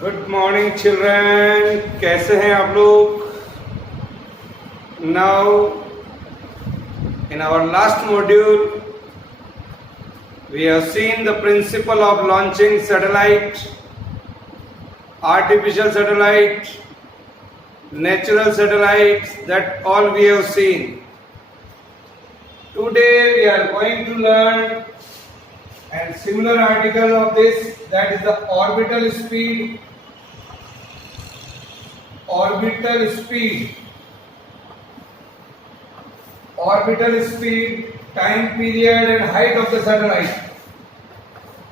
Good morning children, कैसे हैं आप लोग? Now in our last module we have seen the principle of launching satellite, artificial satellite, natural satellites, that all we have seen. Today we are going to learn and similar article of this, that is the orbital speed, orbital speed, orbital speed, time period and height of the satellite,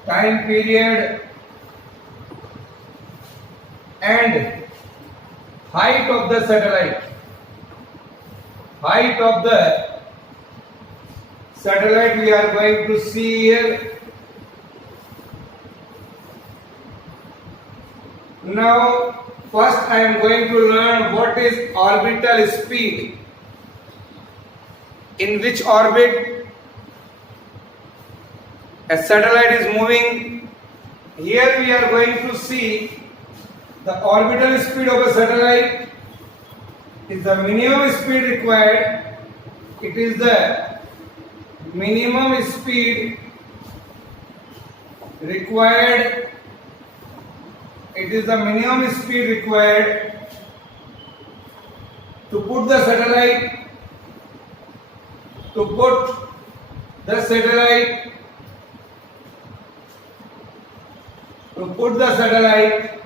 time period and height of the satellite, height of the satellite we are going to see here. Now first I am going to learn what is orbital speed, in which orbit a satellite is moving. Here we are going to see the orbital speed of a satellite is the minimum speed required. It is the minimum speed required. It is the minimum speed required to put the satellite, to put the satellite, to put the satellite.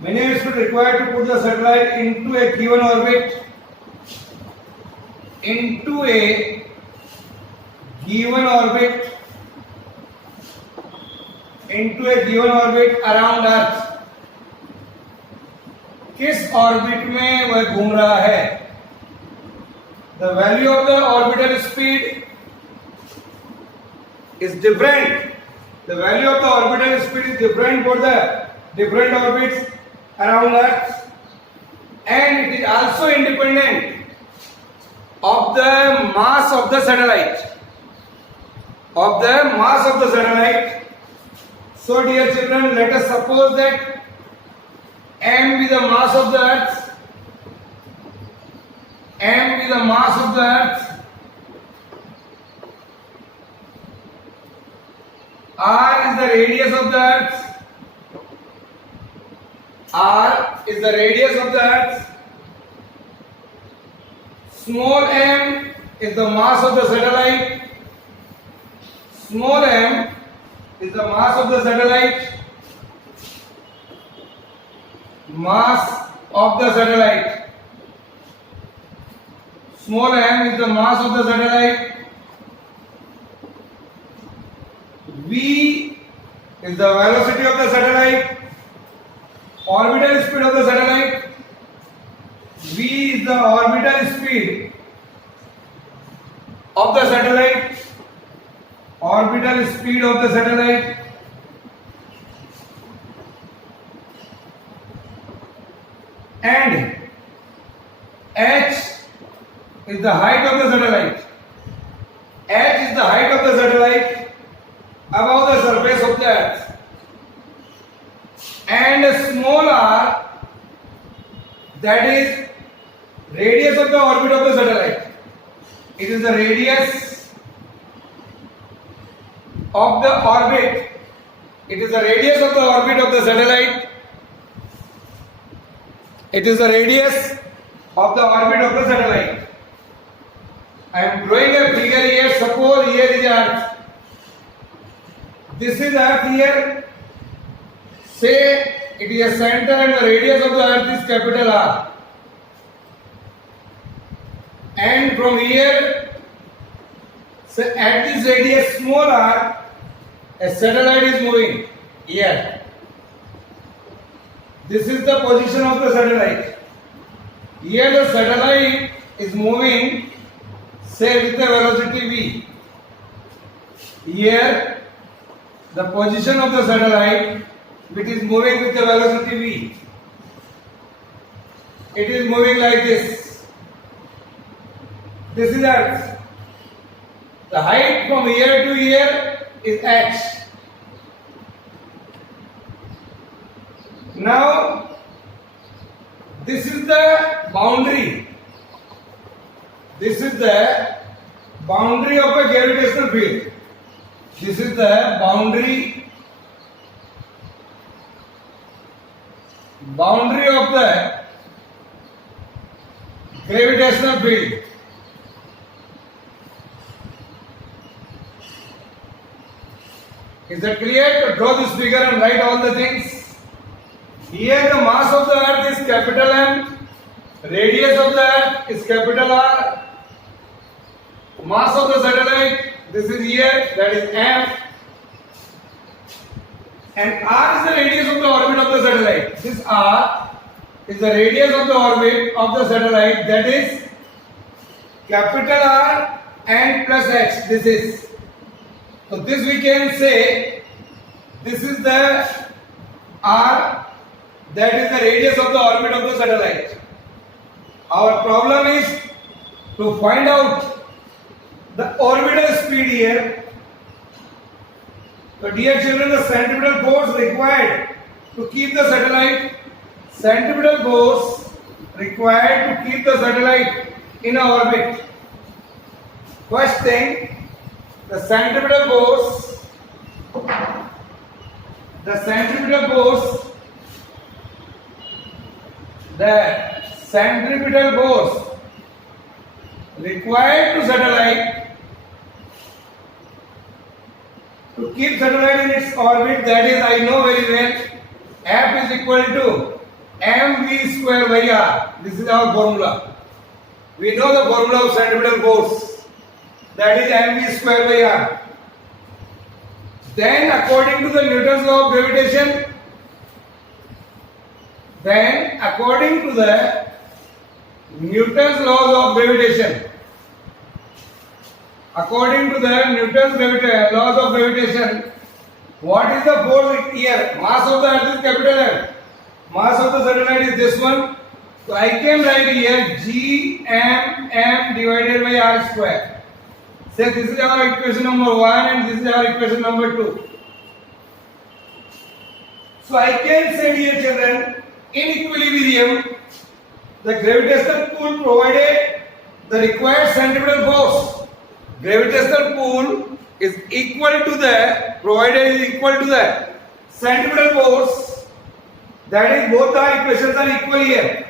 Minimum speed required to put the satellite into a given orbit, into a given orbit, into a given orbit around Earth. किस orbit में वह घूम रहा है? The value of the orbital speed is different. The value of the orbital speed is different for the different orbits around Earth, and it is also independent of the mass of the satellite, of the mass of the satellite. So dear children, let us suppose that m be the mass of the Earth, m be the mass of the Earth, r is the radius of the Earth, r is the radius of the Earth, small m is the mass of the satellite, small m is the mass of the satellite, mass of the satellite, small m is the mass of the satellite, v is the velocity of the satellite, orbital speed of the satellite, v is the orbital speed of the satellite, orbital speed of the satellite, and h is the height of the satellite. H is the height of the satellite above the surface of the Earth, and small r, that is radius of the orbit of the satellite. It is the radius of the orbit. It is the radius of the orbit of the satellite. It is the radius of the orbit of the satellite. I am drawing a figure here. Suppose here is Earth. This is Earth here. Say it is a center and the radius of the Earth is capital R. And from here, say at this radius small r, a satellite is moving here. This is the position of the satellite. Here the satellite is moving, say with the velocity v. Here the position of the satellite, which is moving with the velocity v. It is moving like this. This is Earth. The height from here to here is h. Now, this is the boundary. This is the boundary of a gravitational field. This is the boundary of the gravitational field. Is that clear? To draw this figure and write all the things. Here the mass of the earth is capital M, radius of the earth is capital R, mass of the satellite, this is here, that is M, and R is the radius of the orbit of the satellite. This R is the radius of the orbit of the satellite, that is capital R and plus H. This is. So this we can say, this is the R, that is the radius of the orbit of the satellite. Our problem is to find out the orbital speed here. So dear children, the centripetal force required to keep the satellite, in a orbit. First thing, the centripetal force required to satellite to keep satellite in its orbit, that is, I know very well, F is equal to mv square by r. This is our formula. We know the formula of centripetal force, that is mv square by r. Then according to the Newton's law of gravitation, what is the force here? Mass of the earth is capital M. Mass of the satellite is this one. So I can write here Gmm divided by r square. Say this is our equation number 1 and this is our equation number 2. So I can say, dear children, in equilibrium, the gravitational pull provided the required centripetal force. Gravitational pull is equal to the centripetal force. That is, both our equations are equal here.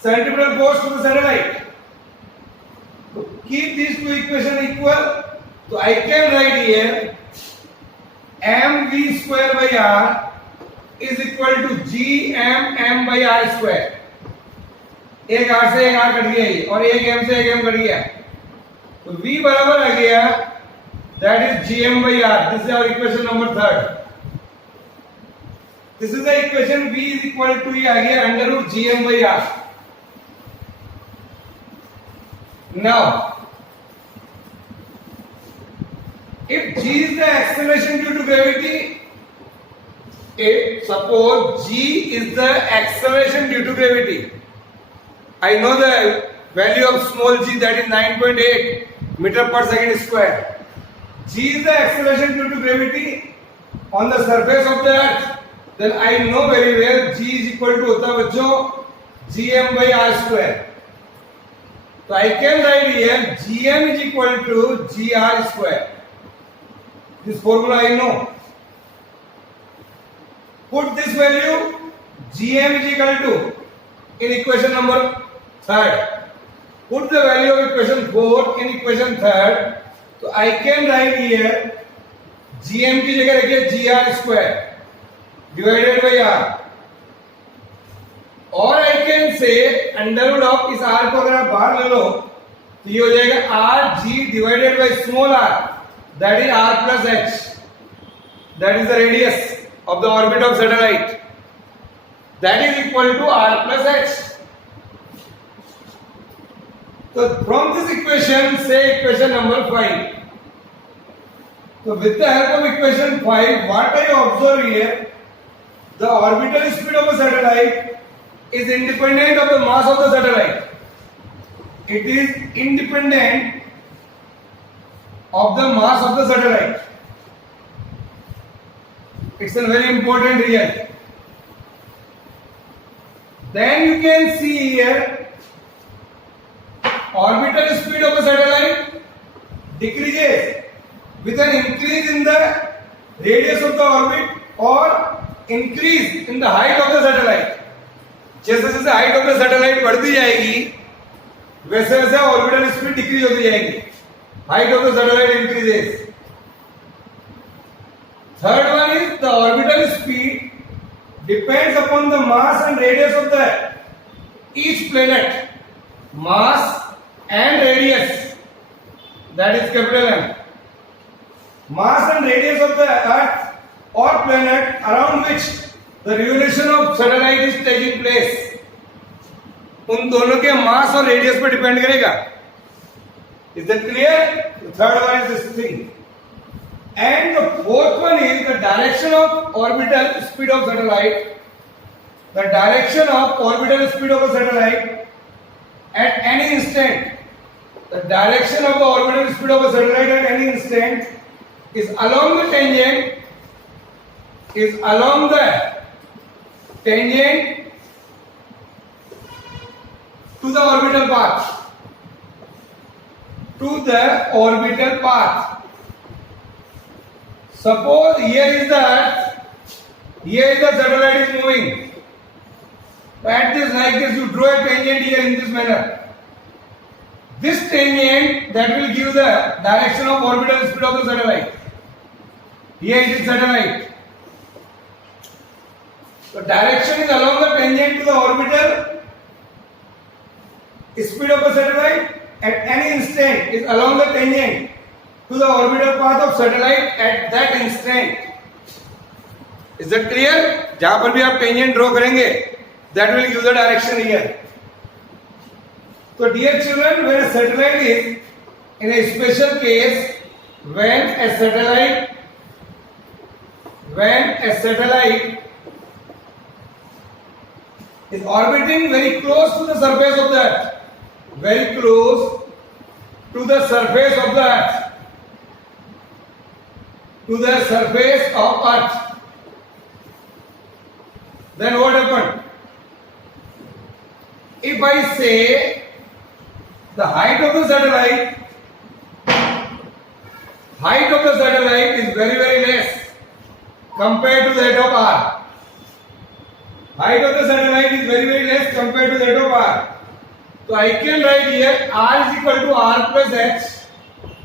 Centripetal force to the satellite. To keep these two equations equal, so I can write here mv square by r is equal to gmm by r square. एक r से एक r cut गया ये, और एक m से एक m cut गया, तो v बराबर आ गया, that is gm by r. This is our equation number 3rd. This is the equation, v is equal to ये आ गया under root gm by r. Now, if g is the acceleration due to gravity, if suppose g is the acceleration due to gravity, I know the value of small g, that is 9.8 meter per second square. G is the acceleration due to gravity on the surface of the earth, then I know very well g is equal to होता है बच्चों gm by r square. So I can write here gm is equal to gr square. This formula I know. Put this value gm is equal to in equation number 3rd. Put the value of equation 4 in equation 3rd. So I can write here gm की जगह रखिए gr square divided by r. और I can say under root of इस r को अगर आप बाहर ले लो तो ये हो जाएगा r g divided by small r, that is r plus h, that is the radius of the orbit of satellite, that is equal to r plus h. So from this equation, say equation number 5. So with the help of equation 5, what I observe here, the orbital speed of a satellite is independent of the mass of the satellite. It is independent of the mass of the satellite. It's a very important result. Then you can see here orbital speed of a satellite decreases with an increase in the radius of the orbit or increase in the height of the satellite. जैसे जैसे height of the satellite बढ़ती जाएगी वैसे वैसे orbital speed decrease होती जाएगी. Height of the satellite increases. Third one is the orbital speed depends upon the mass and radius of the each planet. Mass and radius, that is capital M. Mass and radius of the Earth or planet around which the revolution of satellite is taking place. उन दोनों के मास और radius पर depend करेगा. Is that clear? The third one is this thing. And the fourth one is the direction of orbital speed of satellite. The direction of orbital speed of a satellite at any instant. The direction of the orbital speed of a satellite at any instant is along the tangent. Is along the tangent to the orbital path. To the orbital path. Suppose here is the Earth, here is the satellite is moving. At this like this, you draw a tangent here in this manner. This tangent that will give the direction of orbital speed of the satellite. Here it is satellite. The direction is along the tangent to the orbital speed of the satellite at any instant is along the tangent to the orbital path of satellite at that instant. Is that clear? जहां पर भी आप tangent draw करेंगे, that will give the direction here. So dear children, when a satellite is in a special case, when a satellite is orbiting very close to the surface of the Earth, very close to the surface of the Earth. To the surface of Earth. Then what happened? If I say the height of the satellite is very very less compared to that of R. Height of the satellite is very very less compared to that of R. So I can write here R is equal to R plus H,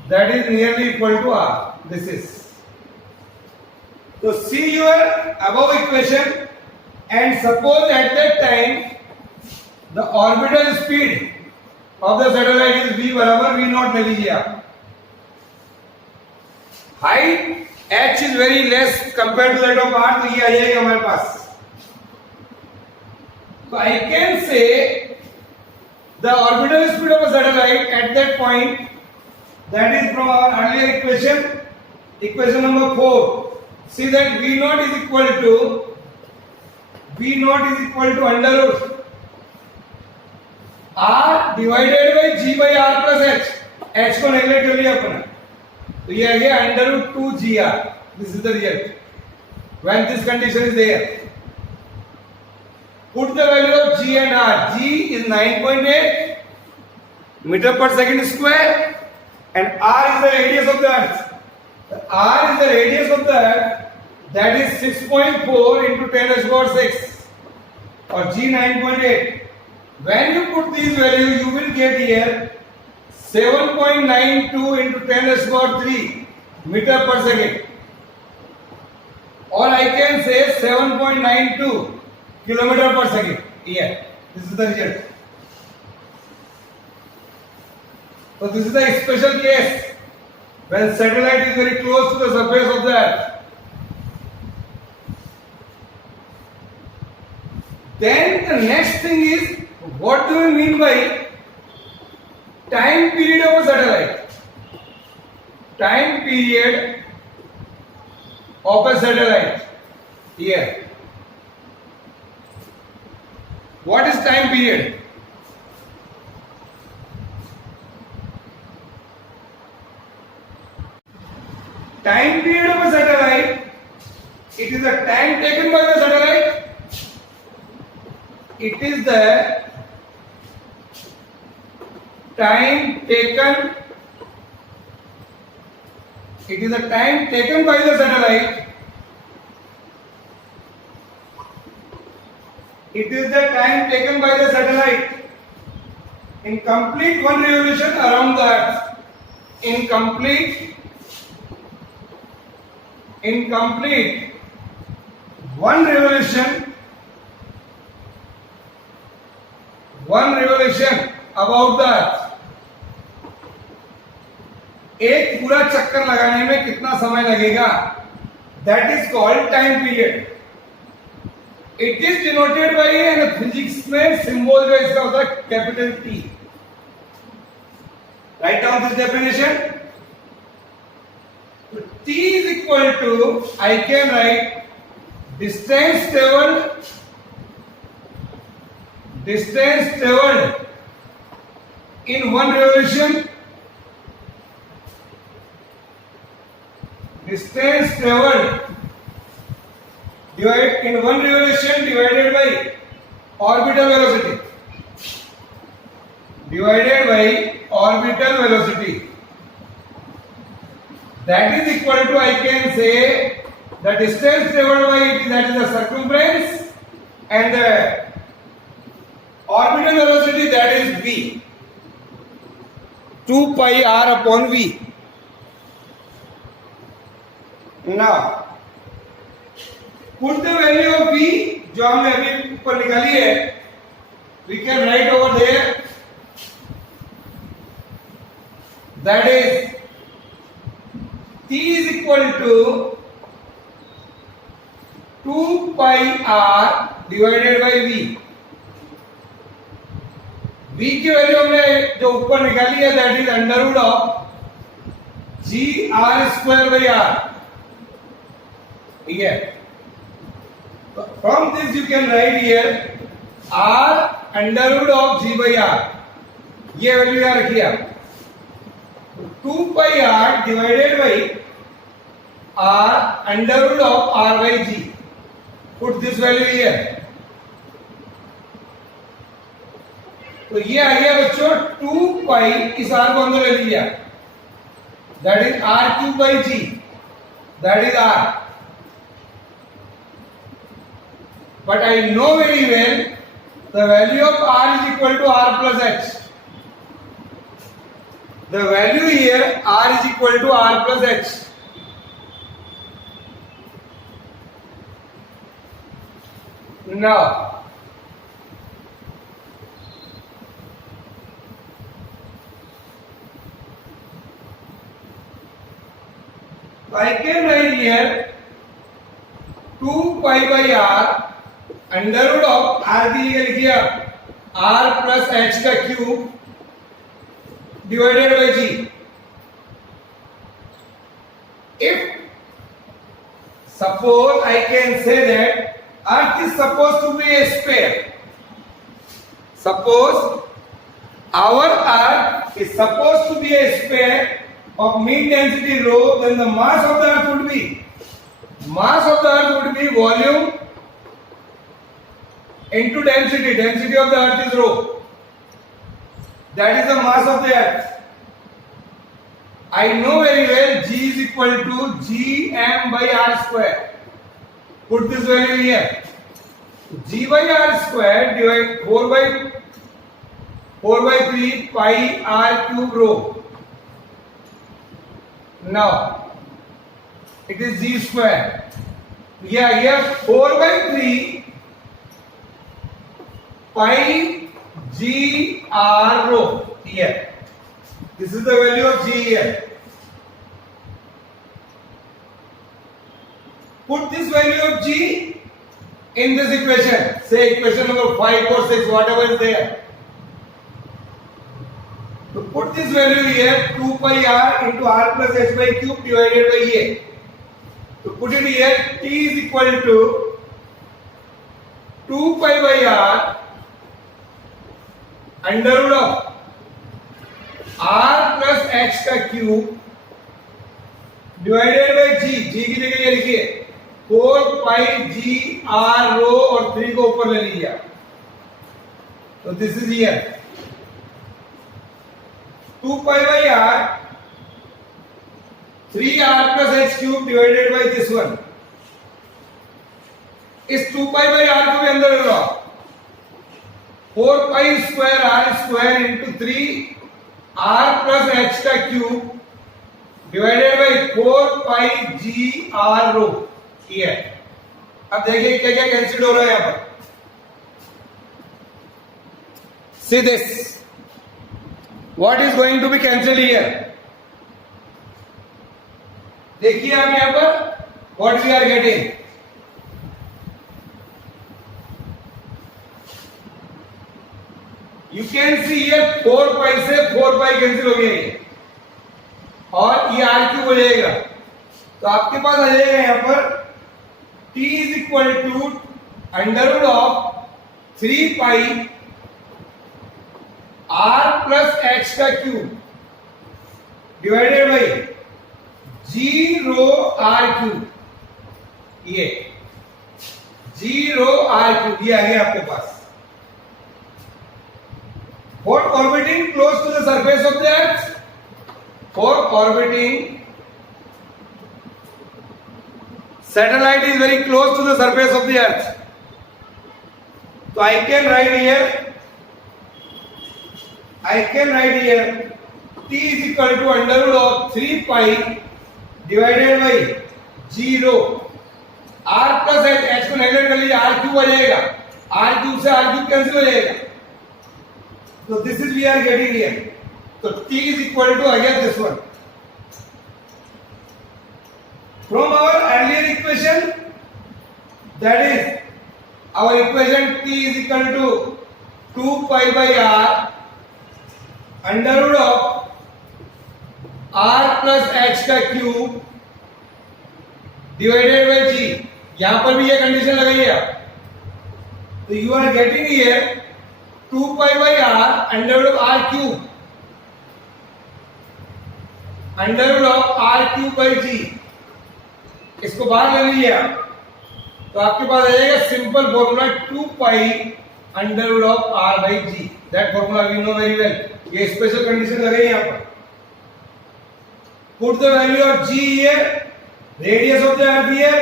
that is nearly equal to R. This is. So see your above equation and suppose at that time the orbital speed of the satellite is v बराबर v naught ले लीजिए आप. Height h is very less compared to that of r, तो ये आ जाएगा हमारे पास. So I can say the orbital speed of a satellite at that point, that is from our earlier equation number 4. See that V naught is equal to under root R divided by G by R plus H. H को neglect कर लिया अपना, तो ये आ गया under root 2 GR. This is the result when this condition is there. Put the value of G and R. G is 9.8 meter per second square and R is the radius of the Earth. R is the radius of the Earth, that is 6.4 into 10 raised to power 6 or G 9.8. When you put these values, you will get here 7.92 into 10 raised to power 3 meter per second, or I can say 7.92 kilometer per second. Here, this is the result. So this is the special case when satellite is very close to the surface of the Earth. Then the next thing is, what do we mean by time period of a satellite? Time period of a satellite. Here. What is time period? Time period of a satellite, it is the time taken by the satellite it is the time taken, it is the time taken by the satellite, it is the time taken by the satellite in complete one revolution around the earth, in complete one revolution about the earth. एक पूरा चक्कर लगाने में कितना समय लगेगा, that is called time period. It is denoted by a physics में symbol जो इसका होता है capital T. Write down this definition. T is equal to, I can write distance traveled in one revolution, distance traveled in one revolution divided by orbital velocity, that is equal to, I can say, the distance traveled by it, that is the circumference, and the orbital velocity, that is v, 2 pi r upon v. Now put the value of v जो हमने अभी ऊपर निकाली है, we can write over there, that is T is equal to 2 pi r divided by v. v की वैल्यू हमने जो ऊपर निकाली है, that is under root of g r square by r. ठीक है, from this you can write here r under root of g by r. ये वैल्यू यहाँ रखिए आप, 2 pi r divided by r under root of r by g. Put this value here. तो ये आ गया बच्चों 2 pi, इस r को अंदर ले लिया, that is r cube by g, that is r. But I know very well the value of r is equal to r plus h. The value here r is equal to r plus h. Now I can write here 2 pi by r under root of r की जगह लिखिए r plus h का cube divided by g. If suppose I can say that earth is supposed to be a sphere, suppose our earth is supposed to be a sphere of mean density rho, then the mass of the earth would be volume into density. Density of the earth is rho. That is the mass of the earth. I know very well g is equal to gm by r square. Put this value here. G by r square divide 4 by 3 pi r cube rho. Now it is g square. Yeah, here 4 by 3 pi g r rho here. This is the value of g here. Put this value of g in this equation. Say equation number 5 or 6, whatever is there. To put this value here, 2 pi r into r plus h by cube divided by a. To put it here, t is equal to 2 pi by r under root of r plus h का cube divided by g. g की जगह ये लिखिए 4 पाई g r रो और 3 को ऊपर ले लीजिए. So this is here 2 pi by r 3r plus h cube divided by this one. इस 2 pi by r को भी अंदर ले लो 4 pi square r square into 3 r plus h का cube divided bye 4 pi g r रो ये। अब देखिए क्या क्या कैंसिल हो रहा है यहां पर। See this. What is going to be cancelled here? देखिए आप यहां पर what we are getting. You can see here 4 pi से 4 pi कैंसिल हो गया और ये r क्यूब हो जाएगा। तो आपके पास आ जाएगा यहां पर t is equal to under root of 3 pi r plus h का क्यूब डिवाइडेड बाई g रो r क्यूब। ये g रो r क्यूब ये आ गया आपके पास। For orbiting close to the surface of the earth, for orbiting satellite is very close to the surface of the earth. So I can write here t is equal to under root of 3 pi divided by 0 r plus h को neglect कर लीजिए r cube आ जाएगा, r cube से r cube cancel हो जाएगा। So this is we are getting here. So t is equal to again this one. From our earlier equation, that is our equation t is equal to 2 pi by r under root of r plus h का cube divided by g। यहां पर भी ये condition लगाइए आप। तो you are getting here 2 pi by r under root of r cube under root of r cube by g। इसको बाहर ले लीजिए आप तो आपके पास आ जाएगा simple formula 2 pi under root of r by g। That formula we know very well. ये स्पेशल कंडीशन लगाइए यहां पर। Put the value of g here, radius of the earth here,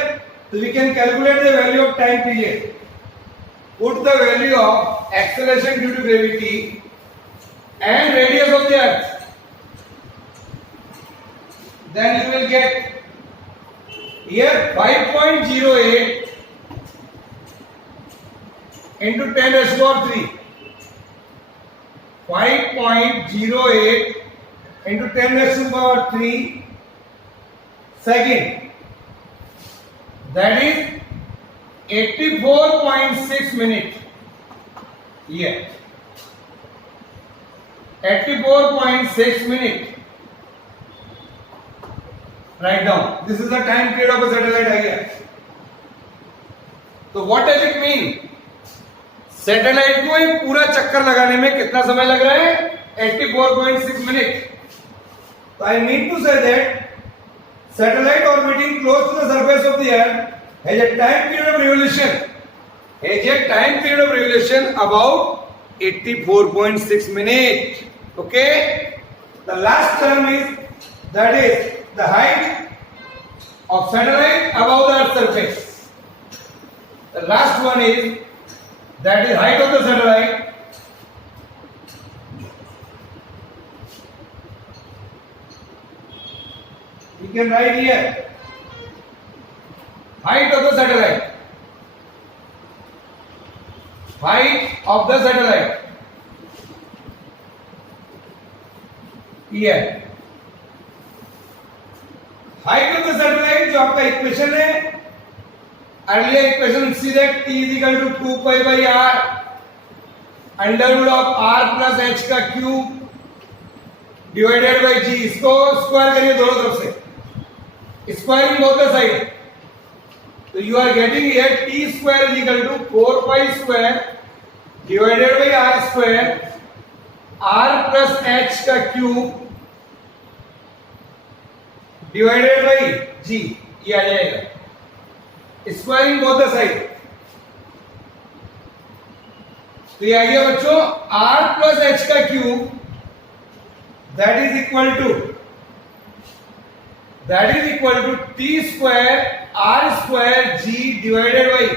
so we can calculate the value of time period. Put the value of acceleration due to gravity and radius of the earth, then you will get here 5.08 into 10 raised to power 3, 5.08 into 10 raised to power 3 second, that is 84.6 minutes. Yeah, 84.6 minutes. Write down. This is the time period of a satellite idea. So what does it mean? Satellite को एक पूरा चक्कर लगाने में कितना समय लग रहा है? 84.6 minute. So I mean to say that satellite orbiting close to the surface of the earth has a time period of revolution about 84.6 minutes. Okay, the last term is that is the height of satellite above the earth's surface. The last one is that is height of the satellite we can write here height of the satellite, height of the satellite here, height of the satellite जो आपका equation है earlier equation, see that t is equal to 2 pi by r under root of r plus h का cube divided by g। इसको square करिए दोनों तरफ से, squaring both the side. तो you are getting here t square is equal to 4 pi square divided by r square r plus h का cube divided by g। ये आ जाएगा squaring both the side. तो ये आ गया बच्चों r प्लस h का cube that is equal to t square r square g divided by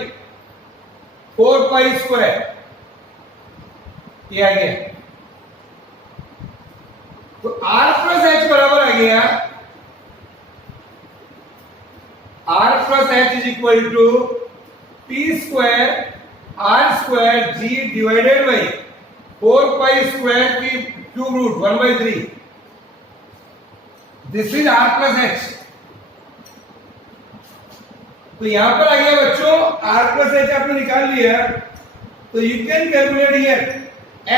4 pi square. ये आ गया तो r प्लस h बराबर आ गया r plus h is equal to t square r square g divided by 4 pi square की cube root 1/3। This is r plus h। तो यहां पर आ गया बच्चों r प्लस h आपने निकाल लिया तो you can calculate here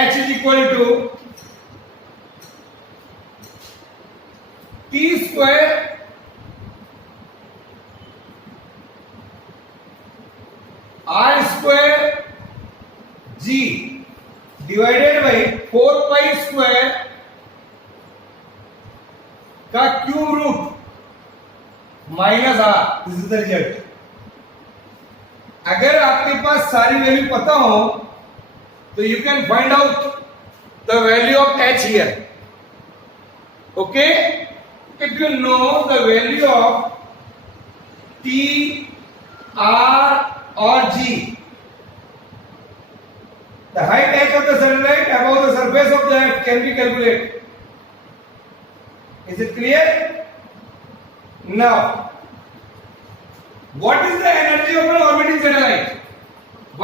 h is equal to t square r square g divided by 4 pi square का cube root minus r। This is the result. अगर आपके पास सारी वैल्यू पता हो तो you can find out the value of h here. Okay, if you know the value of t, r or g, the height h of the satellite above the surface of the earth can be calculated. Is it clear? Now, what is the energy of an orbiting satellite?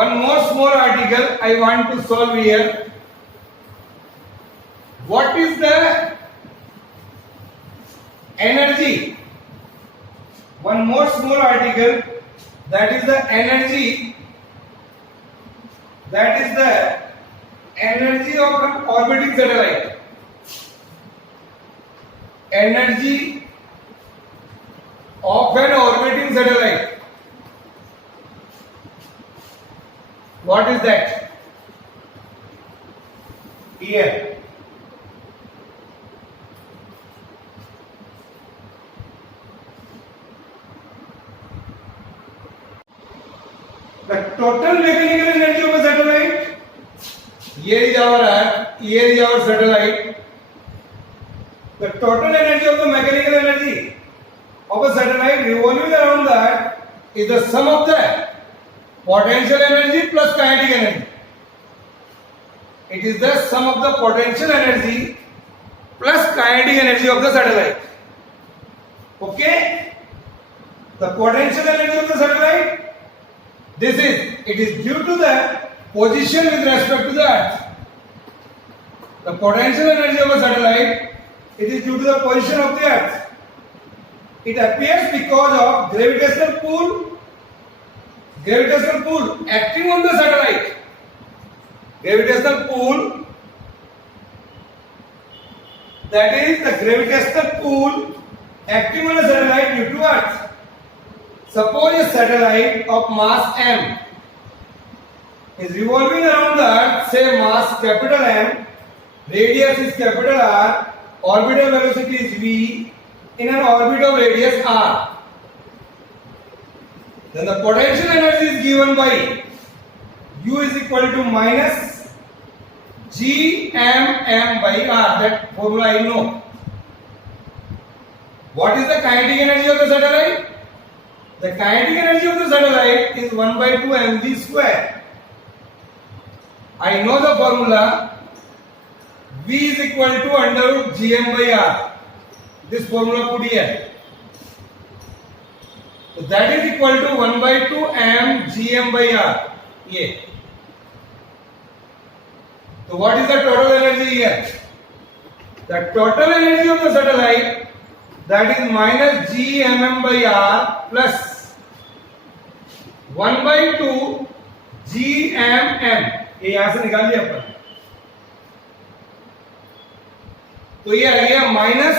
One more small article I want to solve here. What is the energy? One more small article, that is the energy of an orbiting satellite. Energy of an orbiting satellite. What is that? Here. The total mechanical energy of a satellite. Here is our Earth. Here is our satellite. The total energy of the mechanical energy of a satellite revolving around the Earth is the sum of the potential energy plus kinetic energy. It is the sum of the potential energy plus kinetic energy of the satellite. Okay? The potential energy of the satellite, it is due to the position with respect to the Earth. The potential energy of a satellite, it is due to the position of the Earth. It appears because of gravitational pull acting on the satellite. Gravitational pull, that is the gravitational pull acting on a satellite due to Earth. Suppose a satellite of mass m is revolving around the Earth, say mass capital M, radius is capital R, orbital velocity is v, in an orbit of radius r. Then the potential energy is given by U is equal to minus Gmm by r. That formula I know. What is the kinetic energy of the satellite? The kinetic energy of the satellite is 1/2 mv square. I know the formula. V is equal to under root Gm by r. This formula put here. So that is equal to 1/2 m Gm by r. Yeah. So what is the total energy here? The total energy of the satellite, that is minus Gmm by r plus 1/2 Gmm. ये यहां से निकाल लिया अपन। तो ये आ गया minus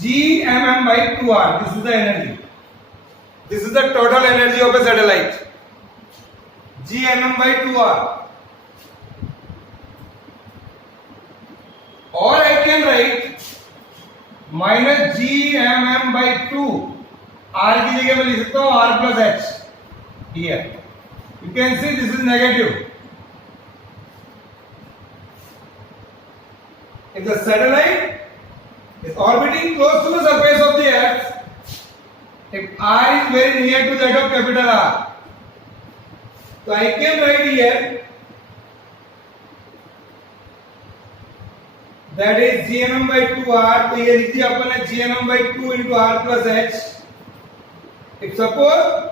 Gmm by 2r. This is the energy. This is the total energy of a satellite. Gmm by 2r. Or I can write minus Gmm by 2. R की जगह मैं लिख सकता हूं r plus h. Here you can see this is negative. if the satellite is orbiting close to the surface of the earth, if r is very near to that of capital R, so I can write here that is gmm by 2r. तो ये लिख दिया अपन ने gmm by 2 into r plus h. If suppose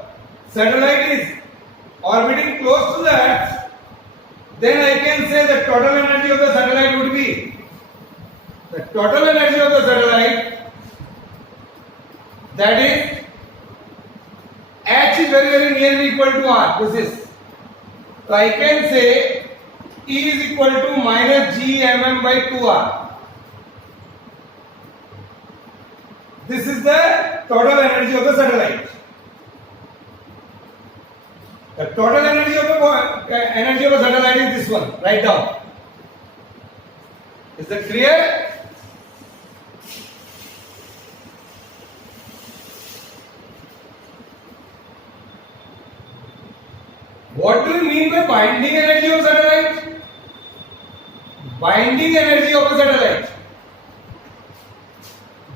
satellite is orbiting close to the earth, then I can say the total energy of the satellite would be the total energy of the satellite, that is h is very nearly equal to r. This is, so I can say E is equal to minus gmm by 2r. This is the total energy of the satellite. The total energy of the satellite is this one. Write down. Is that clear? What do you mean by binding energy of satellite? Binding energy of a satellite.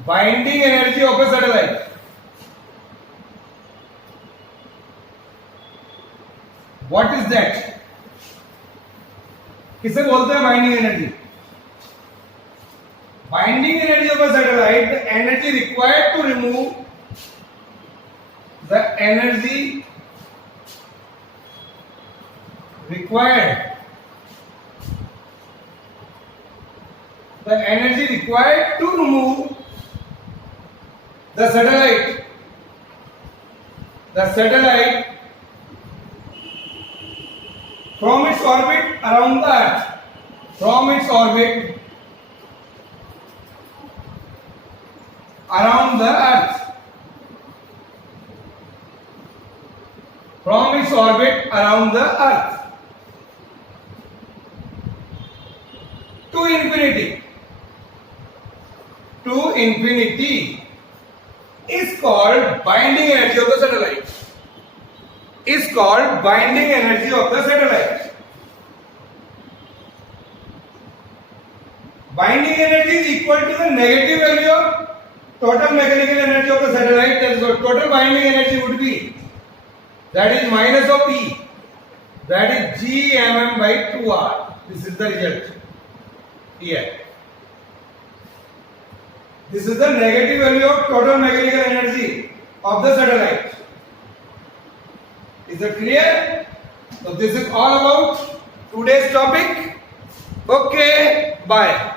Binding energy of a satellite. What is that? किसे बोलते हैं binding energy? Binding energy of a satellite, the energy required to remove the energy required to remove the satellite from its orbit around the earth, from its orbit around the earth, from its orbit around the earth to infinity is called binding energy of the satellite. Is called binding energy of the satellite. Binding energy is equal to the negative value of total mechanical energy of the satellite. That is what total binding energy would be. That is minus of E. That is gmm by 2r. This is the result here. This is the negative value of total mechanical energy of the satellite. Is that clear? So this is all about today's topic. Okay, bye.